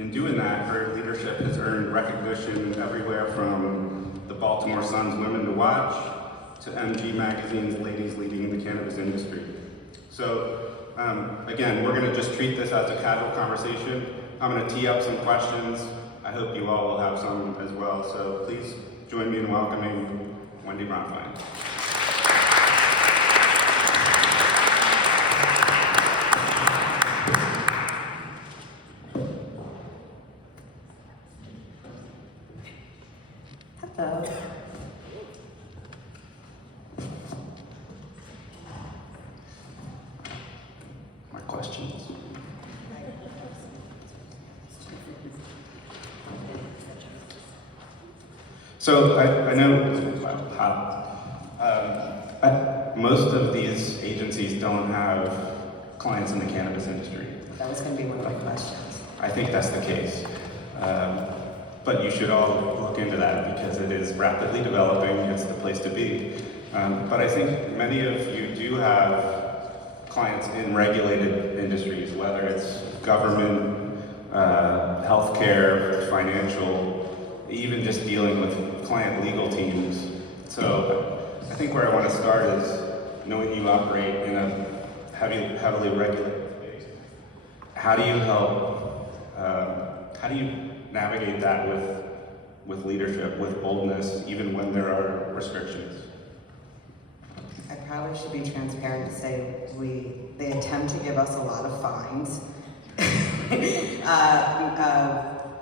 in doing that, her leadership has earned recognition everywhere from the Baltimore Sun's Women to Watch to MG Magazine's Ladies Leading the Cannabis Industry. So again, we're gonna just treat this as a casual conversation. I'm gonna tee up some questions. I hope you all will have some as well. So please join me in welcoming Wendy Bronfein. Hello. My questions. So I know most of these agencies don't have clients in the cannabis industry. That was going to be one of my questions. I think that's the case. But you should all look into that because it is rapidly developing. It's the place to be. But I think many of you do have clients in regulated industries, whether it's government, healthcare, financial, even just dealing with client legal teams. So I think where I want to start is knowing you operate in a heavily regulated space. How do you help, how do you navigate that with leadership, with boldness, even when there are restrictions? I probably should be transparent to say they attempt to give us a lot of fines.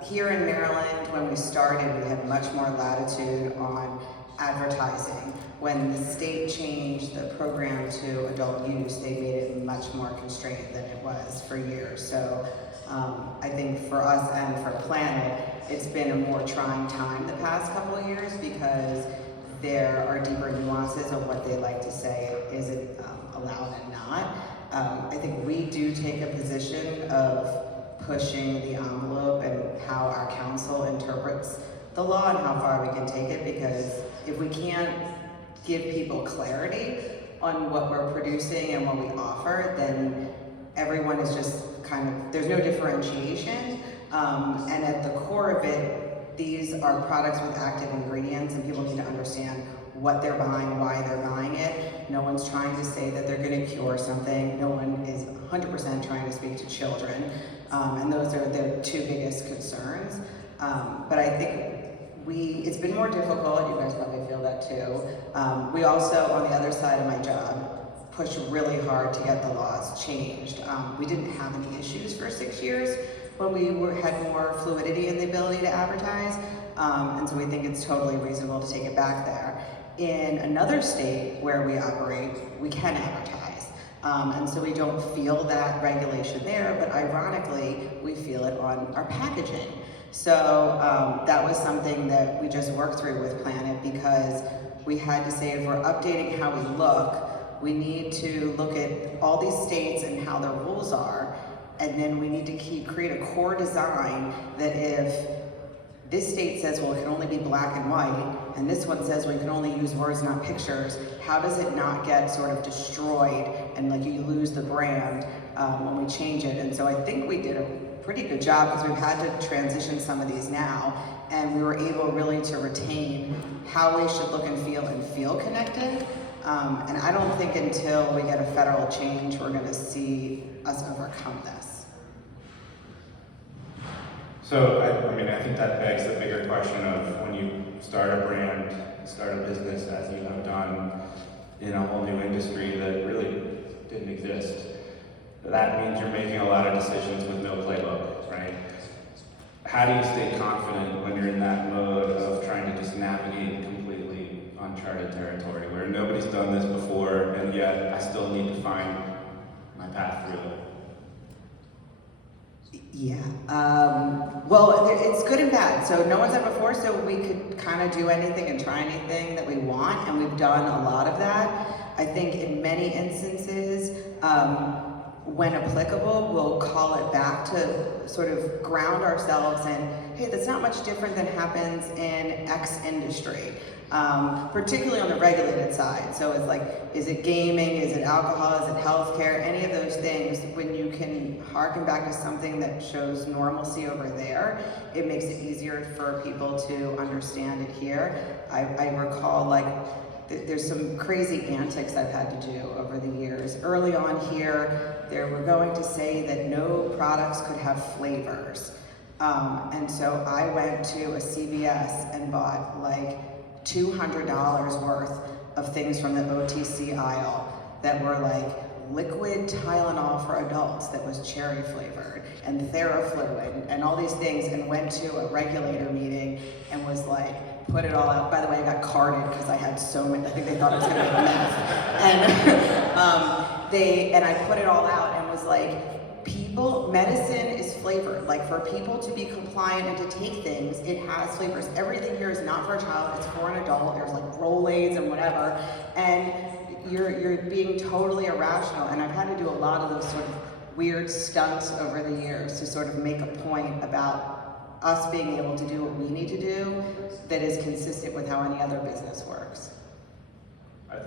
Here in Maryland, when we started, we had much more latitude on advertising. When the state changed the program to adult use, they made it much more constrained than it was for years. So I think for us and for Planet, it's been a more trying time the past couple of years because there are deeper nuances of what they like to say is it allowed and not. I think we do take a position of pushing the envelope and how our council interprets the law and how far we can take it, because if we can't give people clarity on what we're producing and what we offer, then everyone is just kind of, there's no differentiation. And at the core of it, these are products with active ingredients and people need to understand what they're buying, why they're buying it. No one's trying to say that they're gonna cure something. No one is 100% trying to speak to children. And those are the two biggest concerns. But I think it's been more difficult, you guys probably feel that too. We also, on the other side of my job, push really hard to get the laws changed. We didn't have any issues for 6 years when we had more fluidity in the ability to advertise. And so we think it's totally reasonable to take it back there. In another state where we operate, we can advertise. And so we don't feel that regulation there, but ironically, we feel it on our packaging. So that was something that we just worked through with Planet because we had to say if we're updating how we look, we need to look at all these states and how their rules are, and then we need to create a core design that if this state says, well, it can only be black and white, and this one says, well, you can only use words, not pictures, how does it not get sort of destroyed and like you lose the brand when we change it? And so I think we did a pretty good job because we've had to transition some of these now, and we were able really to retain how we should look and feel connected. And I don't think until we get a federal change, we're gonna see us overcome this. So, I think that begs the bigger question of when you start a brand, start a business as you have done in a whole new industry that really didn't exist. That means you're making a lot of decisions with no playbook, right? How do you stay confident when you're in that mode of trying to just navigate completely uncharted territory where nobody's done this before and yet I still need to find my path through it? Yeah, well, it's good and bad. So no one's done it before, so we could kind of do anything and try anything that we want, and we've done a lot of that. I think in many instances, when applicable, we'll call it back to sort of ground ourselves in, hey, that's not much different than happens in X industry. particularly on the regulated side. So it's like, is it gaming, is it alcohol, is it healthcare, any of those things, when you can harken back to something that shows normalcy over there, it makes it easier for people to understand it here. I recall, like, there's some crazy antics I've had to do over the years. Early on here, they were going to say that no products could have flavors. And so I went to a CVS and bought like $200 worth of things from the OTC aisle that were like liquid Tylenol for adults that was cherry flavored, and Theraflu, and all these things, and went to a regulator meeting and was like, put it all out. By the way, I got carded because I had so many, I think they thought it was gonna be a mess. And I put it all out and was like, medicine is flavored. Like, for people to be compliant and to take things, it has flavors. Everything here is not for a child, it's for an adult. There's like Rolaids and whatever. And you're being totally irrational. And I've had to do a lot of those sort of weird stunts over the years to sort of make a point about us being able to do what we need to do that is consistent with how any other business works. I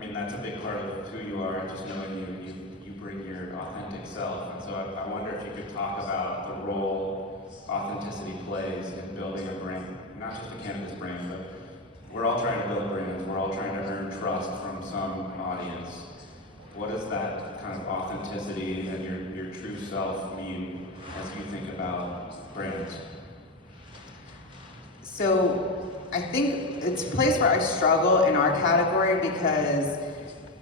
mean, that's a big part of who you are, just knowing you bring your authentic self. And so I wonder if you could talk about the role authenticity plays in building a brand, not just a cannabis brand, but we're all trying to build brands, we're all trying to earn trust from some audience. What does that kind of authenticity and your true self mean as you think about brands? So I think it's a place where I struggle in our category because,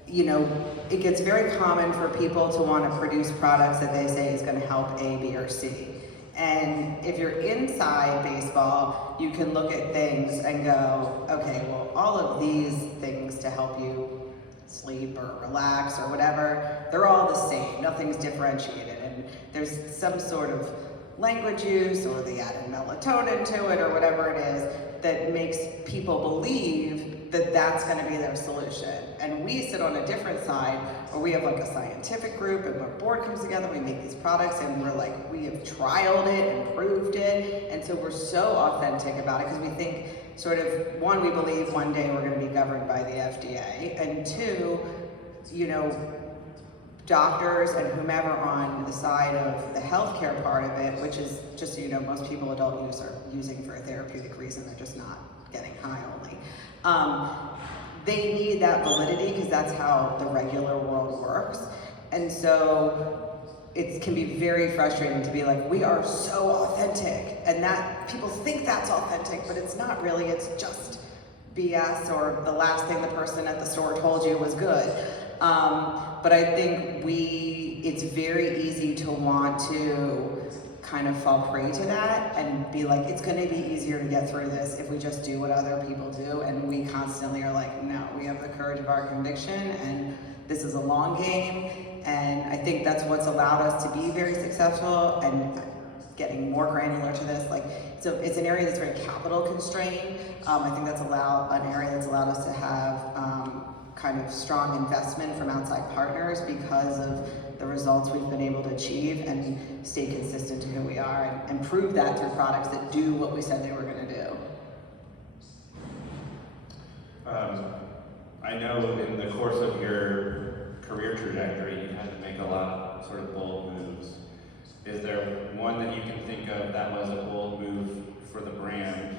you know, it gets very common for people to want to produce products that they say is going to help A, B, or C. And if you're inside baseball, you can look at things and go, okay, well, all of these things to help you sleep or relax or whatever, they're all the same. Nothing's differentiated. And there's some sort of language use, or they added melatonin to it, or whatever it is, that makes people believe that that's going to be their solution. And we sit on a different side where we have like a scientific group, and our board comes together, we make these products, and we're like, we have trialed it and proved it. And so we're so authentic about it because we think sort of, one, we believe one day we're going to be governed by the FDA, and two, you know, doctors and whomever on the side of the healthcare part of it, which is just so you know, most people adult use are using for a therapeutic reason, they're just not getting high only. They need that validity because that's how the regular world works. And so it can be very frustrating to be like, we are so authentic, and that people think that's authentic, but it's not really, it's just BS, or the last thing the person at the store told you was good. But I think it's very easy to want to kind of fall prey to that and be like, it's going to be easier to get through this if we just do what other people do. And we constantly are like, no, we have the courage of our conviction, and this is a long game. And I think that's what's allowed us to be very successful. And getting more granular to this, like, so it's an area that's very capital constrained. I think that's an area that's allowed us to have kind of strong investment from outside partners because of the results we've been able to achieve, and stay consistent to who we are, and prove that through products that do what we said they were going to do. I know in the course of your career trajectory, you had to make a lot of sort of bold moves. Is there one that you can think of that was a bold move for the brand,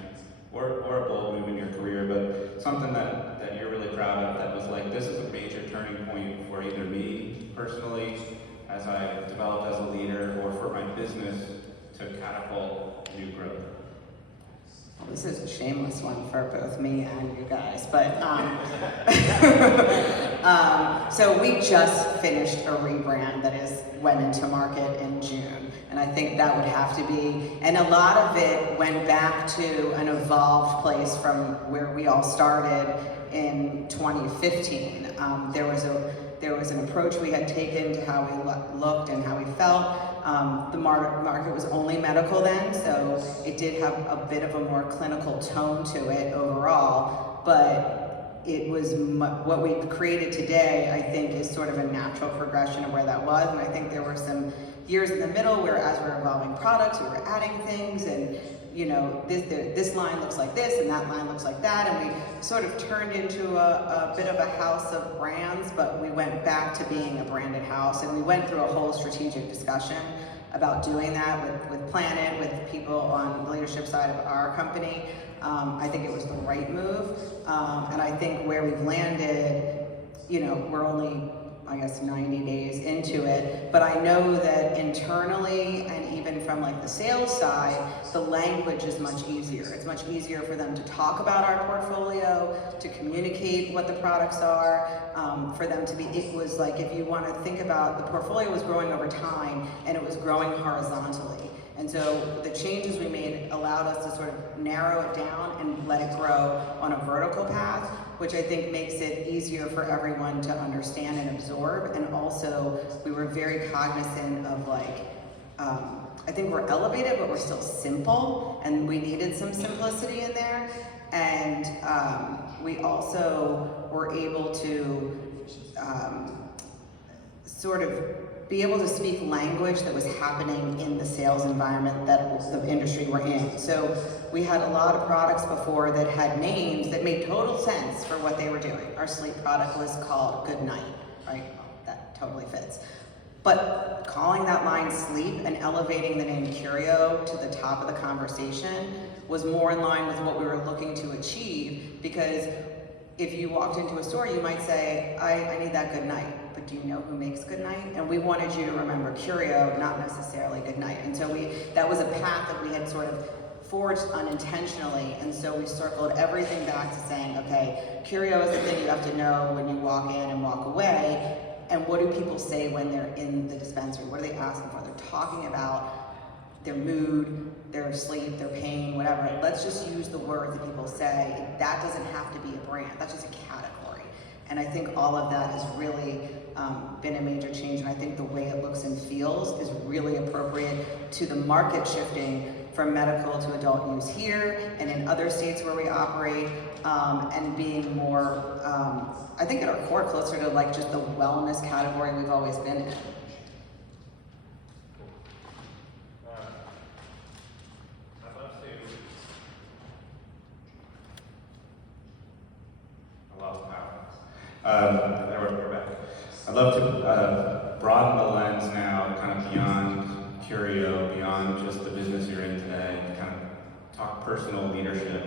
or a bold move in your career, but something that you're really proud of that was like, this is a major turning point for either me personally, as I developed as a leader, or for my business to catapult new growth? Well, this is a shameless one for both me and you guys, but so we just finished a rebrand that went into market in June, and I think that would have to be, and a lot of it went back to an evolved place from where we all started in 2015. There was an approach we had taken to how we looked and how we felt. The market was only medical then, so it did have a bit of a more clinical tone to it overall, but it was what we've created today, I think, is sort of a natural progression of where that was. And I think there were some years in the middle where as we're evolving products, we were adding things, and you know, this line looks like this and that line looks like that, and we sort of turned into a bit of a house of brands, but we went back to being a branded house, and we went through a whole strategic discussion about doing that with Planet, with people on the leadership side of our company. I think it was the right move, and I think where we've landed, you know, we're only, I guess, 90 days into it, but I know that internally and even from like the sales side, the language is much easier. It's much easier for them to talk about our portfolio, to communicate what the products are, for them to be, it was like, if you want to think about, the portfolio was growing over time and it was growing horizontally. And so the changes we made allowed us to sort of narrow it down and let it grow on a vertical path, which I think makes it easier for everyone to understand and absorb. And also, we were very cognizant of like, I think we're elevated, but we're still simple, and we needed some simplicity in there. And we also were able to sort of be able to speak language that was happening in the sales environment that the industry we're in. So we had a lot of products before that had names that made total sense for what they were doing. Our sleep product was called Good Night, right? Well, that totally fits. But calling that line sleep and elevating the name Curio to the top of the conversation was more in line with what we were looking to achieve, because if you walked into a store, you might say, I need that Good Night, but do you know who makes Good Night? And we wanted you to remember Curio, not necessarily Good Night. And so that was a path that we had sort of forged unintentionally, and so we circled everything back to saying, okay, Curio is the thing you have to know when you walk in and walk away, and what do people say when they're in the dispensary? What are they asking for? They're talking about their mood, their sleep, their pain, whatever. Let's just use the words that people say. That doesn't have to be a brand, that's just a category. And I think all of that has really been a major change, and I think the way it looks and feels is really appropriate to the market shifting from medical to adult use here and in other states where we operate, and being more, I think at our core, closer to like just the wellness category we've always been in. We're back. I'd love to broaden the lens now, kind of beyond Curio, beyond just the business you're in today, and kind of talk personal leadership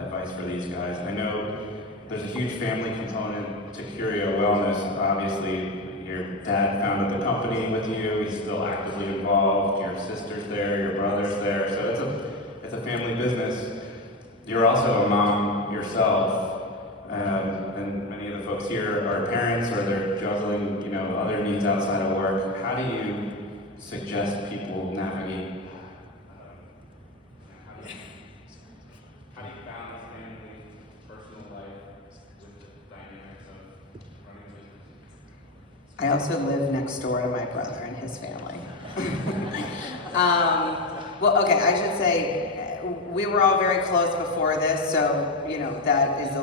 advice for these guys. I know there's a huge family component to Curio Wellness. Obviously, your dad founded the company with you. He's still actively involved. Your sister's there, your brother's there. So it's a family business. You're also a mom yourself. And many of the folks here are parents, or they're juggling, you know, other needs outside of work. How do you suggest people navigate? How do you balance family, personal life with the dynamics of running business? I also live next door to my brother and his family. Well, okay, I should say, we were all very close before this, so, you know, that is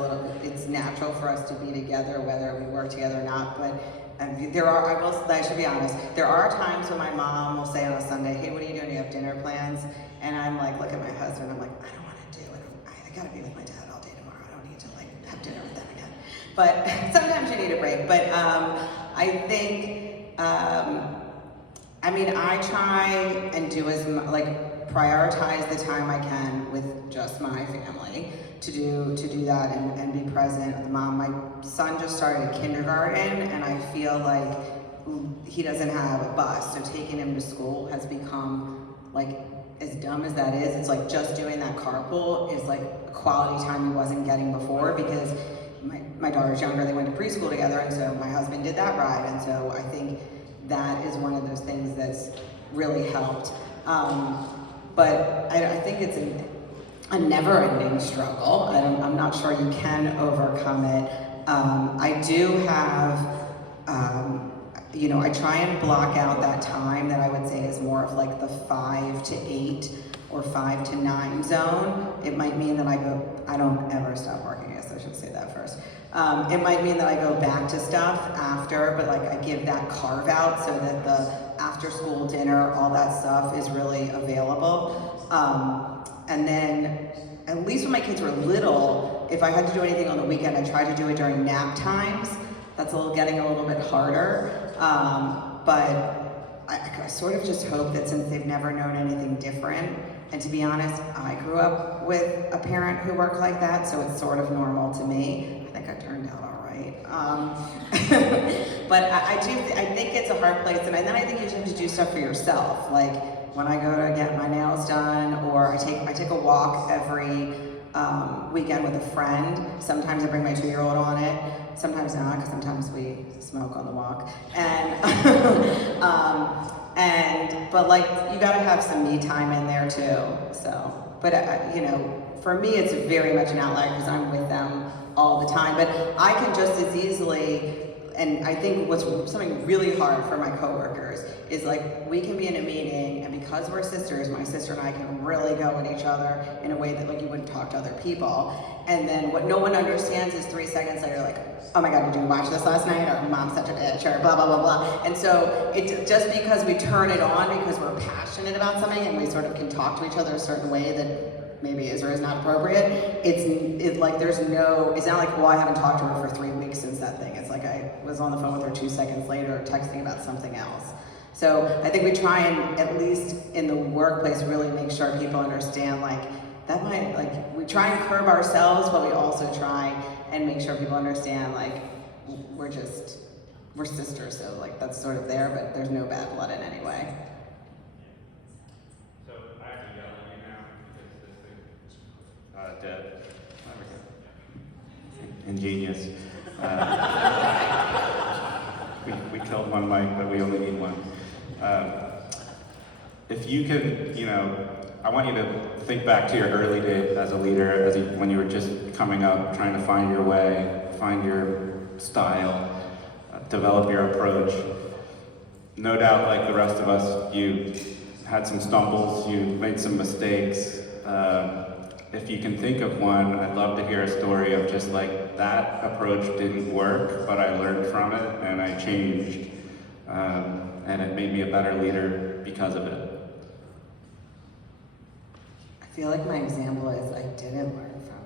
it's natural for us to be together, whether we work together or not, but I should be honest, there are times when my mom will say on a Sunday, hey, what are you doing? Do you have dinner plans? And I'm like, look at my husband, I'm like, I don't want to do it. I gotta be with my dad all day tomorrow. I don't need to like have dinner with them again. But sometimes you need a break. But I think, I mean, I try and do prioritize the time I can with just my family to do that and be present with mom. My son just started kindergarten, and I feel like he doesn't have a bus, so taking him to school has become like, as dumb as that is, it's like just doing that carpool is like a quality time he wasn't getting before, because my daughter's younger, they went to preschool together, and so my husband did that ride, and so I think that is one of those things that's really helped. But I think it's a never-ending struggle. I'm not sure you can overcome it. I do have, you know, I try and block out that time that I would say is more of like the 5 to 8 or 5 to 9 zone, it might mean that I don't ever stop working, I guess I should say that first. It might mean that I go back to stuff after, but like I give that carve out so that the after school dinner, all that stuff is really available. And then, at least when my kids were little, if I had to do anything on the weekend, I tried to do it during nap times. That's getting a little bit harder. But I sort of just hope that since they've never known anything different, and to be honest, I grew up with a parent who worked like that, so it's sort of normal to me. I think I turned out all right. But I think it's a hard place, and then I think you just have to do stuff for yourself. Like when I go to get my nails done, or I take a walk every weekend with a friend. Sometimes I bring my 2-year-old on it, sometimes not, because sometimes we smoke on the walk. But like you gotta have some me time in there too. So, but for me it's very much an outlier because I'm with them all the time. But I can just as easily. And I think what's something really hard for my coworkers is like we can be in a meeting, and because we're sisters, my sister and I can really go at each other in a way that like you wouldn't talk to other people. And then what no one understands is 3 seconds later, like, oh my God, did you watch this last night? Or mom's such a bitch, or blah, blah, blah, blah. And so it just because we turn it on because we're passionate about something and we sort of can talk to each other a certain way that maybe is or is not appropriate, it's like it's not like, well, I haven't talked to her for 3 weeks since that thing. It's like I was on the phone with her 2 seconds later texting about something else. So I think we try and, at least in the workplace, really make sure people understand we try and curb ourselves, but we also try and make sure people understand we're sisters, so like that's sort of there, but there's no bad blood in any way. Dead. Ingenious. We killed one mic, but we only need one. If you could, I want you to think back to your early days as a leader, when you were just coming up, trying to find your way, find your style, develop your approach. No doubt, like the rest of us, you had some stumbles, you made some mistakes. If you can think of one, I'd love to hear a story of just like that approach didn't work, but I learned from it and I changed, and it made me a better leader because of it. I feel like my example is I didn't learn from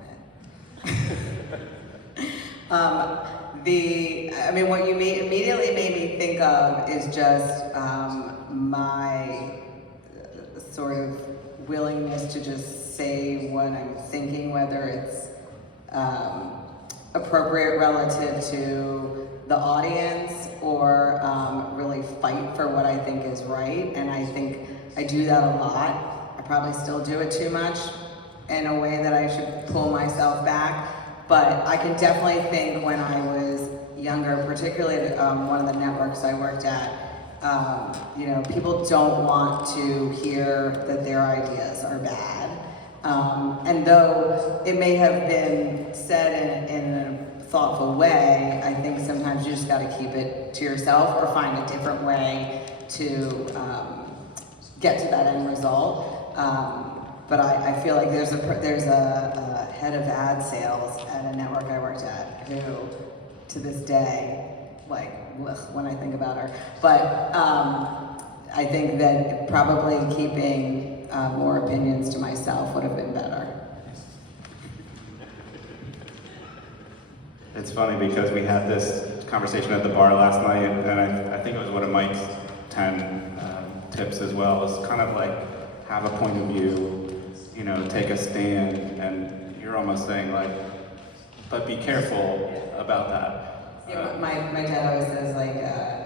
it. What you immediately made me think of is just my sort of willingness to just say what I'm thinking, whether it's appropriate relative to the audience or really fight for what I think is right. And I think I do that a lot. I probably still do it too much in a way that I should pull myself back. But I can definitely think when I was younger, particularly at one of the networks I worked at, people don't want to hear that their ideas are bad. And though it may have been said in a thoughtful way, I think sometimes you just got to keep it to yourself or find a different way to get to that end result. But I feel like there's a head of ad sales at a network I worked at who, to this day, when I think about her. But I think that probably keeping more opinions to myself would have been better. It's funny because we had this conversation at the bar last night, and I think it was one of Mike's 10 tips as well. It's kind of like have a point of view, take a stand, and you're almost saying but be careful about that. Yeah, my dad always says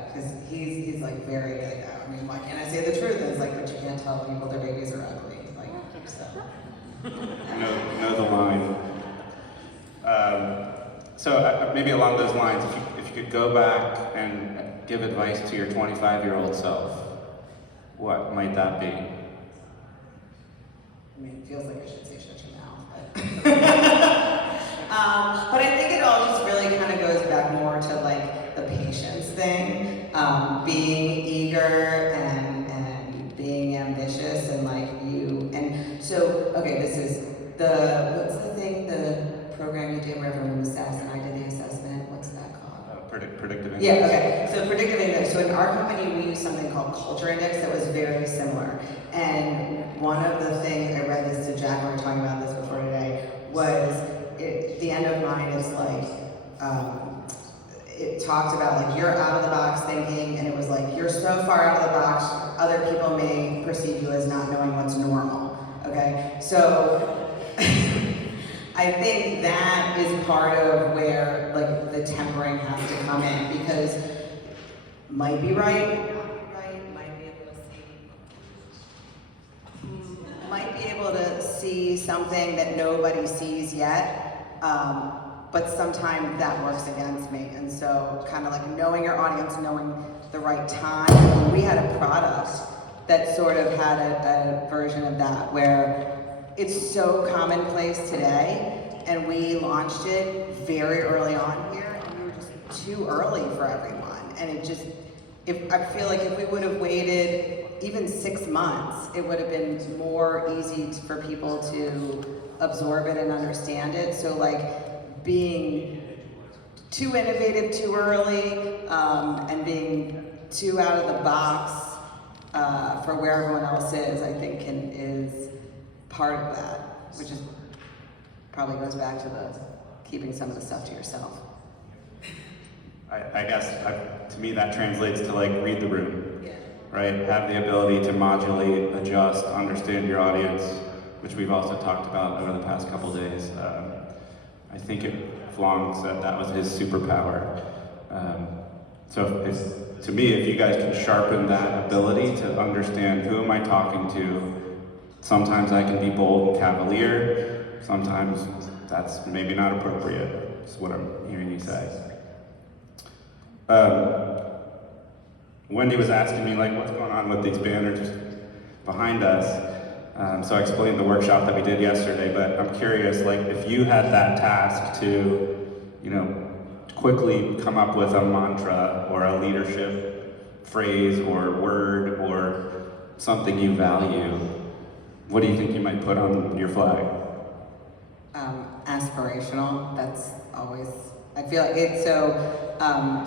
because he's very why can't I say the truth? And it's but you can't tell people their babies are ugly. So. know the line. So maybe along those lines, if you could go back and give advice to your 25-year-old self, what might that be? It feels like I should say shut your mouth, but I think it all just really kind of goes back more to the patience thing, being eager and being ambitious and like you, and so, okay, this is what's the thing, the program you do where everyone assesses, and I did the assessment, what's that called? Predictive index. Yeah, okay, so predictive index. So in our company, we use something called culture index that was very similar. And one of the things, I read this to Jack, we were talking about this before today, was the end of mine is like, it talked about like you're out of the box thinking, and it was like you're so far out of the box, other people may perceive you as not knowing what's normal, okay? So I think that is part of where like the tempering has to come in, because might be right, might be able to see something that nobody sees yet, but sometimes that works against me. And so kind of like knowing your audience, knowing the right time. We had a product that sort of had a version of that where it's so commonplace today, and we launched it very early on here, and we were just too early for everyone. And it just, I feel like if we would have waited even 6 months, it would have been more easy for people to absorb it and understand it. So like being too innovative too early, and being too out of the box for where everyone else is, I think is part of that, which is probably goes back to the keeping some of the stuff to yourself. I guess, to me, that translates to like read the room, right? Have the ability to modulate, adjust, understand your audience, which we've also talked about over the past couple days. I think Flong said that was his superpower. To me, if you guys can sharpen that ability to understand who am I talking to, sometimes I can be bold and cavalier, sometimes that's maybe not appropriate, is what I'm hearing you say. Wendy was asking me like, what's going on with these banners behind us? So I explained the workshop that we did yesterday, but I'm curious, like if you had that task to, quickly come up with a mantra or a leadership phrase or word or something you value, what do you think you might put on your flag? Aspirational, that's always, I feel like it's so, I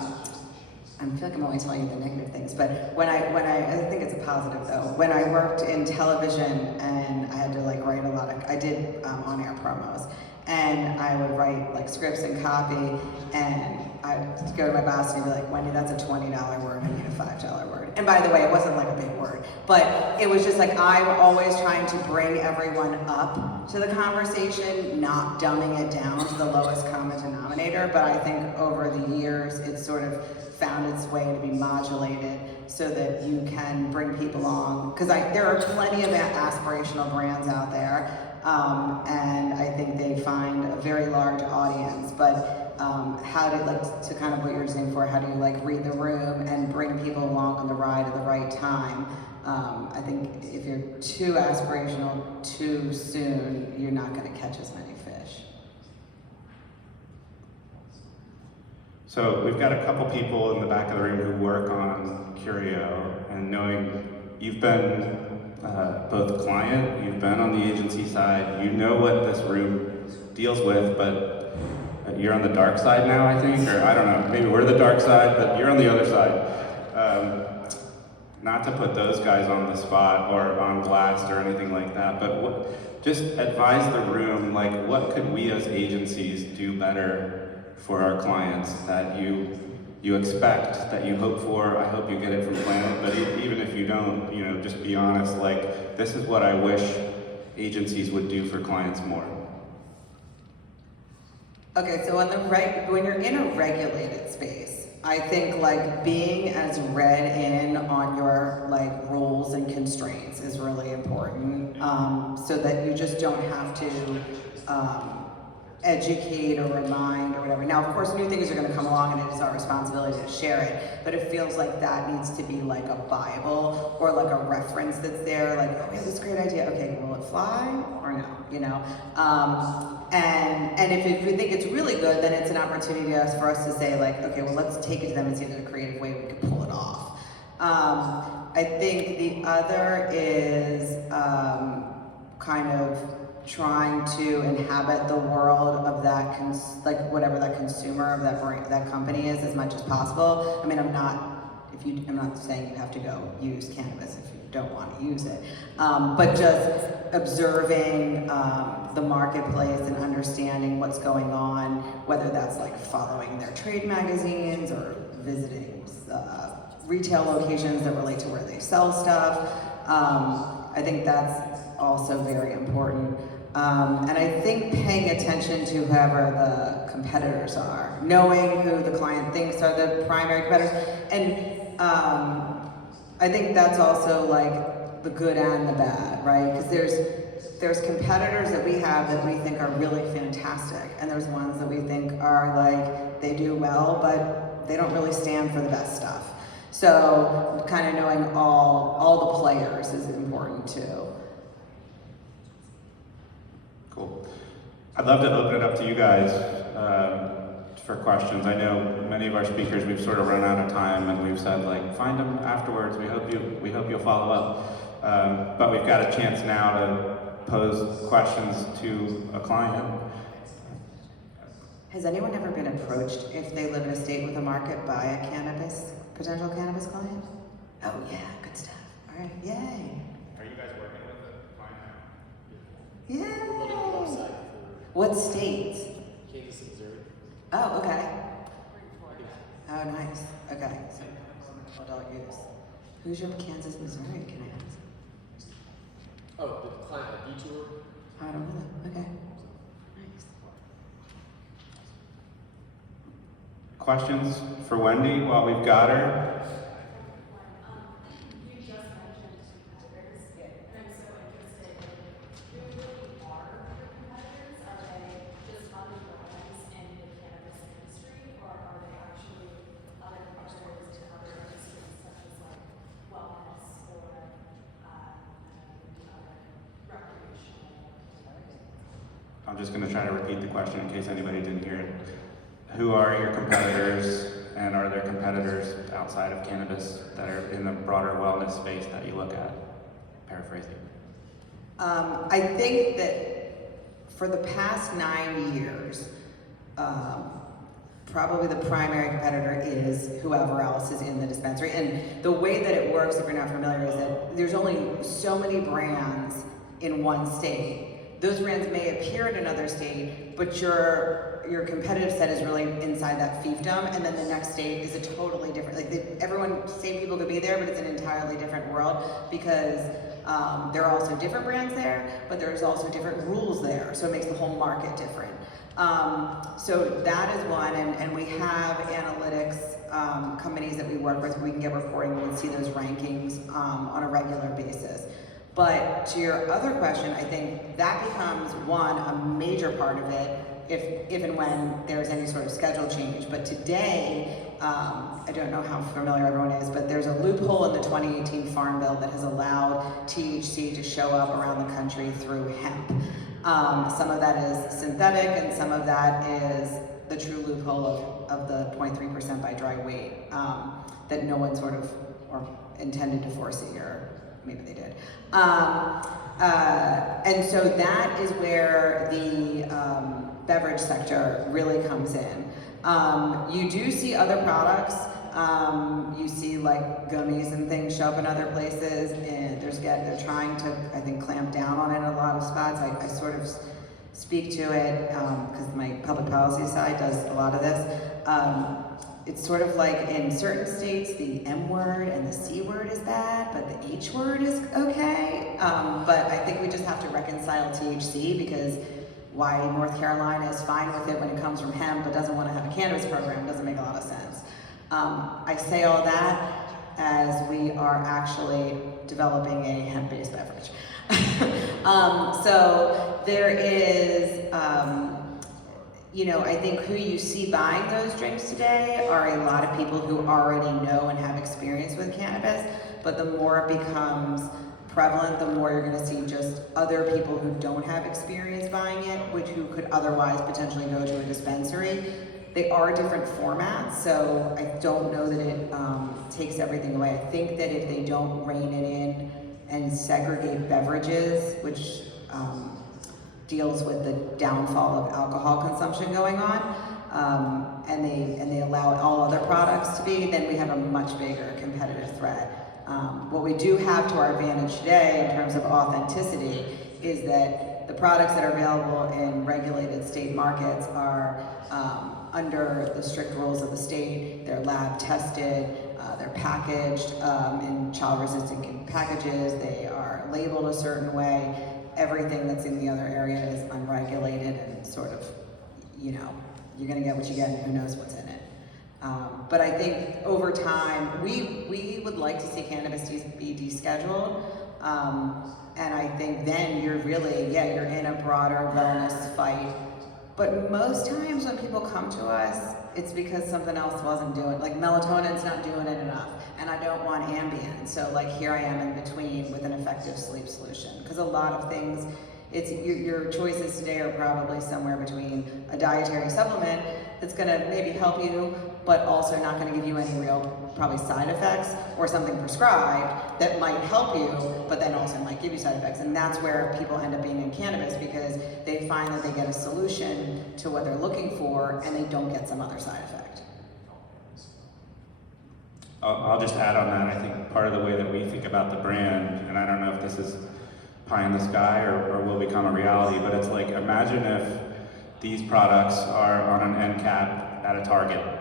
feel like I'm always telling you the negative things, but when I think it's a positive though. When I worked in television and I had to like write a lot of, I did on-air promos, and I would write like scripts and copy, and I'd go to my boss and he'd be like, Wendy, that's a $20 word, I need a $5 word. And by the way, it wasn't like a big word, but it was just like, I'm always trying to bring everyone up to the conversation, not dumbing it down to the lowest common denominator. But I think over the years, it's sort of found its way to be modulated so that you can bring people along. Because there are plenty of aspirational brands out there, and I think they find a very large audience. But how do, like, to kind of what you were saying before, how do you like read the room and bring people along on the ride at the right time? I think if you're too aspirational too soon, you're not going to catch as many fish. So we've got a couple people in the back of the room who work on Curio, and knowing you've been both a client, you've been on the agency side, you know what this room deals with, but you're on the dark side now, I think, or I don't know, maybe we're the dark side, but you're on the other side. Not to put those guys on the spot or on blast or anything like that, but just advise the room, like what could we as agencies do better for our clients that you expect, that you hope for. I hope you get it from Planet, but even if you don't, just be honest, like this is what I wish agencies would do for clients more. Okay, so when you're in a regulated space, I think like being as read in on your like rules and constraints is really important, so that you just don't have to educate or remind or whatever. Now, of course, new things are going to come along, and it is our responsibility to share it, but it feels like that needs to be like a Bible or like a reference that's there, like, oh, we have this great idea. Okay, will it fly or no? And if we think it's really good, then it's an opportunity for us to say like, okay, well, let's take it to them and see if there's a creative way we can pull it off. I think the other is kind of trying to inhabit the world of that, like whatever that consumer of that brand, that company is, as much as possible. I mean, I'm not saying you have to go use cannabis if you don't want to use it, but just observing the marketplace and understanding what's going on, whether that's like following their trade magazines or visiting retail locations that relate to where they sell stuff. I think that's also very important. And I think paying attention to whoever the competitors are, knowing who the client thinks are the primary competitors, and I think that's also like the good and the bad, right? Because there's competitors that we have that we think are really fantastic, and there's ones that we think are like, they do well, but they don't really stand for the best stuff. So kind of knowing all the players is important too. Cool. I'd love to open it up to you guys for questions. I know many of our speakers, we've sort of run out of time, and we've said like, find them afterwards. We hope you'll follow up. But we've got a chance now to pose questions to a client. Has anyone ever been approached if they live in a state with a market by a potential cannabis client? Oh yeah, good stuff. All right, yay. Are you guys working with the client now? Yeah. We're building a website for What states? Kansas and Missouri. Oh, okay. Oh, nice. Okay. So, adult use. Who's your Kansas, Missouri, can I ask? Oh, the client at Detour. I don't know. Okay. Nice. Questions for Wendy while we've got her? You just mentioned competitors, and I'm so interested in who really are your competitors. Are they just other brands in the cannabis industry, or are they actually other competitors to other industries such as like wellness or other recreational? I'm just going to try to repeat the question in case anybody didn't hear it. Who are your competitors, and are there competitors outside of cannabis that are in the broader wellness space that you look at? Paraphrasing. I think that for the past 9 years, probably the primary competitor is whoever else is in the dispensary. And the way that it works, if you're not familiar, is that there's only so many brands in one state. Those brands may appear in another state, but your competitive set is really inside that fiefdom, and then the next state is a totally different, same people could be there, but it's an entirely different world, because there are also different brands there, but there's also different rules there, so it makes the whole market different. So that is one, and we have analytics companies that we work with. We can get reporting, we can see those rankings on a regular basis. But to your other question, I think that becomes a major part of it if and when there's any sort of schedule change. But today, I don't know how familiar everyone is, but there's a loophole in the 2018 Farm Bill that has allowed THC to show up around the country through hemp. Some of that is synthetic, and some of that is the true loophole of the 0.3% by dry weight that no one sort of or intended to foresee, or maybe they did. And so that is where the beverage sector really comes in. You do see other products. You see like gummies and things show up in other places, and they're trying to, I think, clamp down on it in a lot of spots. I sort of speak to it because my public policy side does a lot of this. It's sort of like in certain states, the M word and the C word is bad, but the H word is okay. But I think we just have to reconcile THC, because why North Carolina is fine with it when it comes from hemp, but doesn't want to have a cannabis program doesn't make a lot of sense. I say all that as we are actually developing a hemp-based beverage. So there is, I think who you see buying those drinks today are a lot of people who already know and have experience with cannabis, but the more it becomes prevalent, the more you're going to see just other people who don't have experience buying it, who could otherwise potentially go to a dispensary, They are different formats, so I don't know that it takes everything away. I think that if they don't rein it in and segregate beverages, which deals with the downfall of alcohol consumption going on, and they allow all other products to be, then we have a much bigger competitive threat. What we do have to our advantage today in terms of authenticity is that the products that are available in regulated state markets are under the strict rules of the state. They're lab tested, they're packaged in child-resistant packages, they are labeled a certain way. Everything that's in the other area is unregulated and sort of, you know, you're gonna get what you get and who knows what's in it. But I think over time, we would like to see cannabis be descheduled. And I think then you're really, you're in a broader wellness fight. But most times when people come to us, it's because something else wasn't doing, like melatonin's not doing it enough, and I don't want Ambien. So like here I am in between with an effective sleep solution. Because a lot of things, it's your choices today are probably somewhere between a dietary supplement that's gonna maybe help you, but also not gonna give you any real probably side effects, or something prescribed that might help you, but then also might give you side effects. And that's where people end up being in cannabis, because they find that they get a solution to what they're looking for and they don't get some other side effect. I'll just add on that. I think part of the way that we think about the brand, and I don't know if this is pie in the sky or will become a reality, but it's like, imagine if these products are on an end cap at a Target.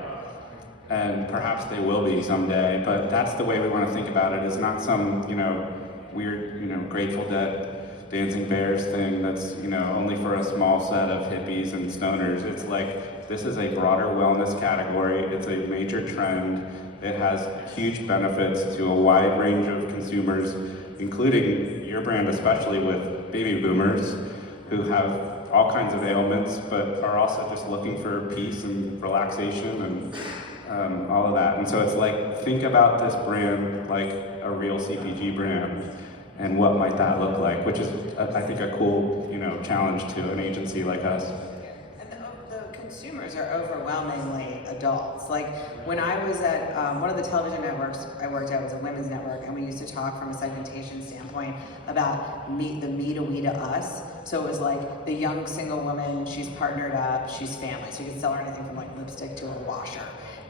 And perhaps they will be someday, but that's the way we want to think about it. It's not some, weird, Grateful Dead, Dancing Bears thing that's, only for a small set of hippies and stoners. It's like, this is a broader wellness category. It's a major trend. It has huge benefits to a wide range of consumers, including your brand, especially with baby boomers who have all kinds of ailments, but are also just looking for peace and relaxation and all of that. And so it's like, think about this brand like a real CPG brand, and what might that look like, which is, I think, a cool, challenge to an agency like us. And the consumers are overwhelmingly adults. Like, when I was at one of the television networks I worked at was a women's network, and we used to talk from a segmentation standpoint about the me to we to us. So it was like the young single woman, she's partnered up, she's family, so you can sell her anything from like lipstick to a washer.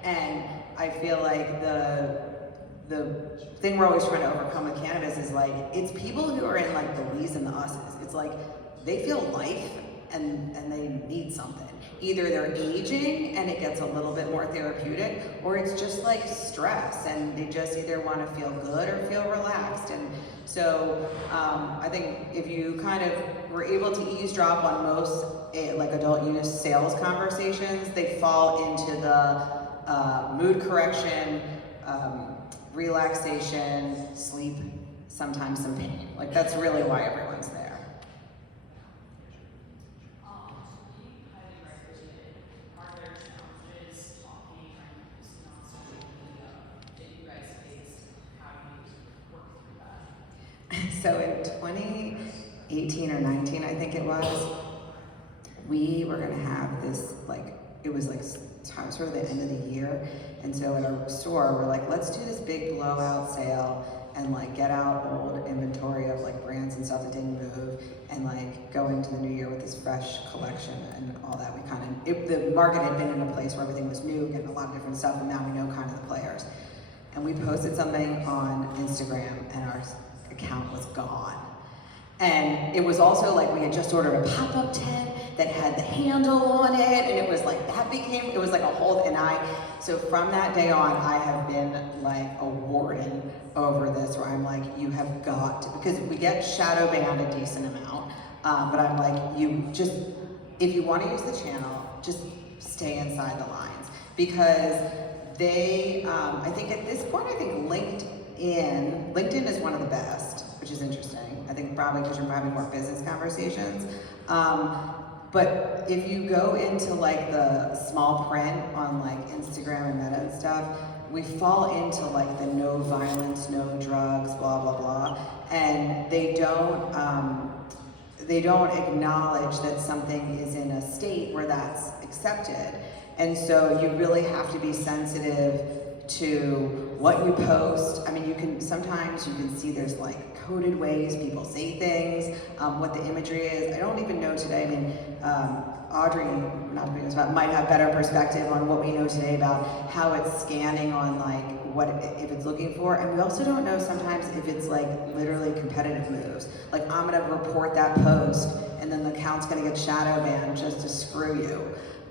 And I feel like the thing we're always trying to overcome with cannabis is like, it's people who are in like the we's and the us's. It's like, they feel life and they need something. Either they're aging and it gets a little bit more therapeutic, or it's just like stress and they just either want to feel good or feel relaxed. And so I think if you kind of were able to eavesdrop on most like adult use sales conversations, they fall into the mood correction, relaxation, sleep, sometimes some pain. Like, that's really why everyone's there. So in 2018 or 19, I think it was, we were gonna have this, like, it was like sort of the end of the year. And so at our store, we're like, let's do this big blowout sale and like get out old inventory of like brands and stuff that didn't move, and like go into the new year with this fresh collection and all that. We kind of, the market had been in a place where everything was new, getting a lot of different stuff, and now we know kind of the players. And we posted something on Instagram and our account was gone. And it was also like we had just ordered a pop-up tent that had the handle on it, and it was like, it was like a whole, so from that day on, I have been like a warden over this, where I'm like, you have got to, because we get shadow banned a decent amount, but I'm like, if you want to use the channel, just stay inside the lines. Because they, I think at this point, LinkedIn is one of the best, which is interesting. I think probably because you're having more business conversations. But if you go into like the small print on like Instagram and Meta and stuff, we fall into like the no violence, no drugs, blah, blah, blah. And they don't, they don't acknowledge that something is in a state where that's accepted. And so you really have to be sensitive to what you post. I mean, sometimes you can see there's like coded ways people say things, what the imagery is. I don't even know today. I mean, Audrey, not to be about, might have better perspective on what we know today about how it's scanning on like what if it's looking for, and we also don't know sometimes if it's like literally competitive moves. Like I'm gonna report that post, and then the account's gonna get shadow banned just to screw you.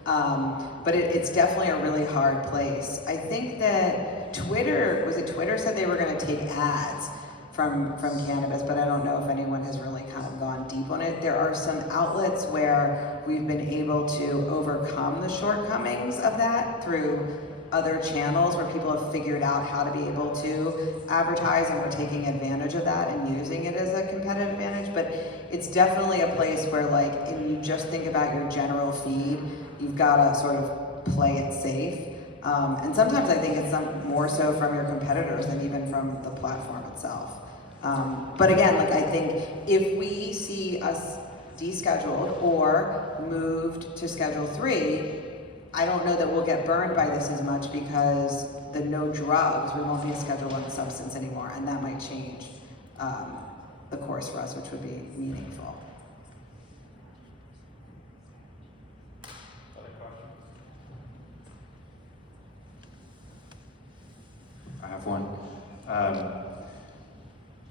But it's definitely a really hard place. I think that Twitter said they were gonna take ads from cannabis, but I don't know if anyone has really kind of gone deep on it. There are some outlets where we've been able to overcome the shortcomings of that through other channels where people have figured out how to be able to advertise, and we're taking advantage of that and using it as a competitive advantage. But it's definitely a place where, like, if you just think about your general feed, you've got to sort of play it safe. And sometimes I think it's more so from your competitors than even from the platform itself. But again, like, I think if we see us descheduled or moved to Schedule 3, I don't know that we'll get burned by this as much because the no drugs, we won't be a Schedule 1 substance anymore, and that might change the course for us, which would be meaningful. Other questions? I have one.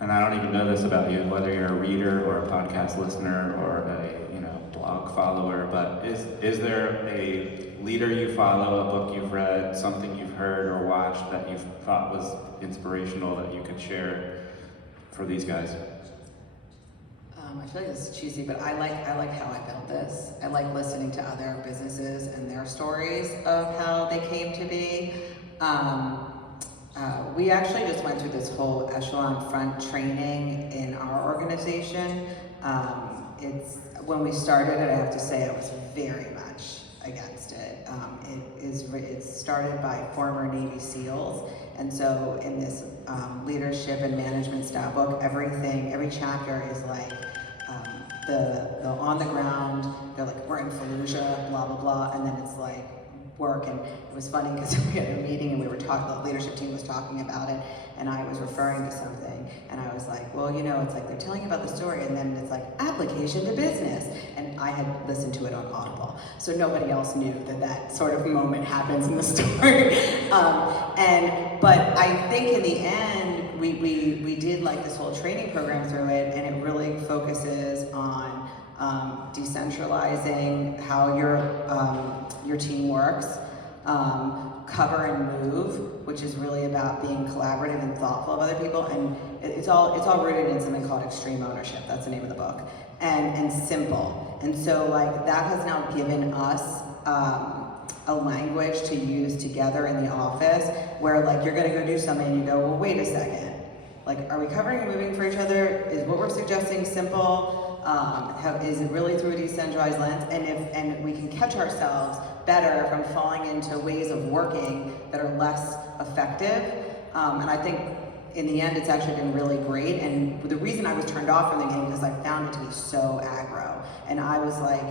And I don't even know this about you, whether you're a reader or a podcast listener or a blog follower, but is there a leader you follow, a book you've read, something you've heard or watched that you thought was inspirational that you could share for these guys? I feel like this is cheesy, but I like how I built this. I like listening to other businesses and their stories of how they came to be. We actually just went through this whole echelon front training in our organization. When we started it, I have to say I was very much against it. It's started by former Navy SEALs, and so in this leadership and management style book, every chapter is like the on the ground. They're like, we're in Fallujah, blah blah blah, and then it's like work. And it was funny because we had a meeting and we were talking, the leadership team was talking about it, and I was referring to something, and I was like, well, it's like they're telling you about the story, and then it's like application to business, and I had listened to it on Audible, so nobody else knew that sort of moment happens in the story. But I think in the end, we did like this whole training program through it, and it really focuses on decentralizing how your team works, cover and move, which is really about being collaborative and thoughtful of other people, and it's all rooted in something called extreme ownership. That's the name of the book, and simple. And so like that has now given us a language to use together in the office, where like you're gonna go do something and you go, well, wait a second, like, are we covering and moving for each other? Is what we're suggesting simple? Is it really through a decentralized lens? And we can catch ourselves better from falling into ways of working that are less effective. And I think in the end, it's actually been really great. And the reason I was turned off from the game is I found it to be so aggro. And I was like,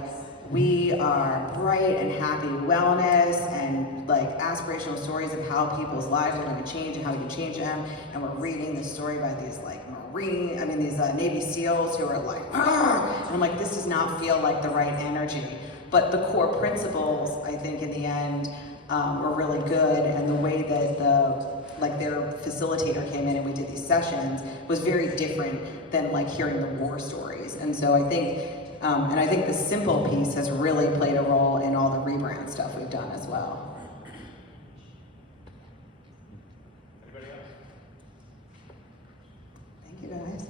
we are bright and happy wellness and like aspirational stories of how people's lives are going to change and how we can change them. And we're reading this story by these like these Navy SEALs who are like, argh! And I'm like, this does not feel like the right energy. But the core principles, I think in the end, were really good. And the way that their facilitator came in and we did these sessions was very different than like hearing the war stories. And so I think, and I think the simple piece has really played a role in all the rebrand stuff we've done as well. Anybody else? Thank you guys.